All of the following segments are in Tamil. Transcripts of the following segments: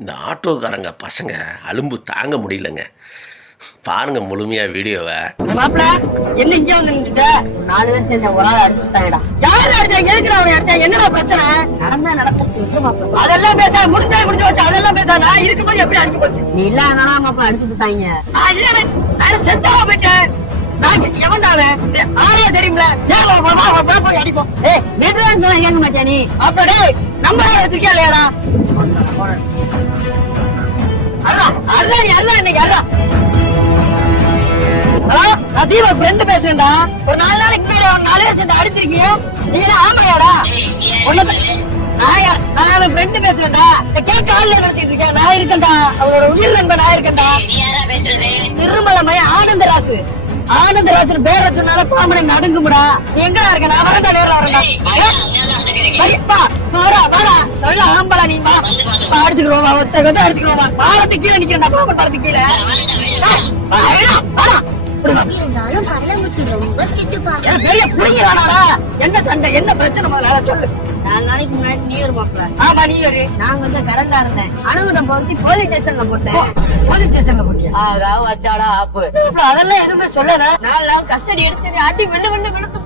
இந்த ஆட்டோக்காரங்க பசங்க அலும்பு தாங்க முடியலங்க. பாருங்க முழுமையா வீடியோவை. மாப்பிள என்ன இங்க வந்து நின்னுட்ட? 4 பேர் சேர்ந்து ஒரு ஆள் அடிச்சுட்டாங்கடா. யார் அடிச்சா? எதுக்குடா அவனை அடிச்சா? என்னடா பிரச்சனை? நடந்துச்சு விட்டு மாப்பிள. அதெல்லாம் பேச முடிஞ்சு வச்சு அதெல்லாம் பேச நான் இருக்கும்போது எப்படி அடிச்சு போச்சு? நீ இல்ல நானா மாப்பிள அடிச்சு விட்டாங்க. நான் செத்தவா போயிட்டேன். நான் எவன்டாவே? ஆளே தெரியும்ல. ஏன் போய் அடிப்போம். ஏய் நேத்துதான் சொன்னா கேட்க மாட்டியா நீ? அப்படியே நம்பரே வச்சிருக்கியா இல்லையாடா? அல்ல இன்னைக்கு அல்ல. ஹலோ நான் தீபா ஃப்ரெண்ட் பேசுறேன்டா. ஒரு 4 நாளைக்கு முன்னாடி அவன் 4 பேர் சேர்ந்து அடிச்சிருக்கீங்க. நீ என்ன ஆமையாடா? நான் ஃப்ரெண்ட் பேசுறேன்டா. கேட்க ஆள் நினைச்சிட்டு இருக்கேன். நான் இருக்கேன்டா. அவளோட உயிர் நண்பன் நான் இருக்கேன்டா. திருமலை மையம் ஆனந்தராசு பேர சொன்னால பாமனை நடுங்குமுடா. நீ எங்கடா இருக்க? நான் வரேன்டா, நேரில் வரேன்டா. வாடா நல்ல ஆம்பளா நீ வா. அடிச்சுக்கிறோம் அடிச்சுக்கிறோம். பாலத்துக்கு கீழே நிக்கிறேன். பாம்பன் பாலத்துக்கு கீழே பெரிய புடிங்க வேணாடா. என்ன சண்டை என்ன பிரச்சனை முதல்ல சொல்லு. 4 நாளைக்கு முன்னாடி நியூ இயர் மாப்பிள. ஆமா நியூ இயர். நான் கொஞ்சம் கரண்டா இருந்தேன். அணுகுண்டம் போட்டு போலீஸ் ஸ்டேஷன்ல போட்டேன். போலீஸ் ஸ்டேஷன்ல போட்டியா? அதாவது வச்சாடா ஆப்பு. அதெல்லாம் எதுவுமே சொல்லல. 4 நாள் கஸ்டடி எடுத்து ஆட்டி வெள்ள வெளுத்து.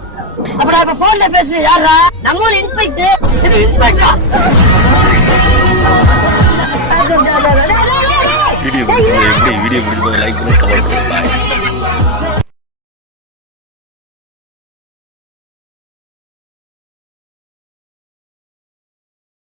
அப்படா இப்ப போன்ல பேசு. யாரா? நம்ம ஒரு இன்ஸ்பெக்டர். இது இன்ஸ்பெக்டரா? வீடியோ முடிஞ்சு லைக் பண்ணி கமெண்ட் பண்ணுங்க.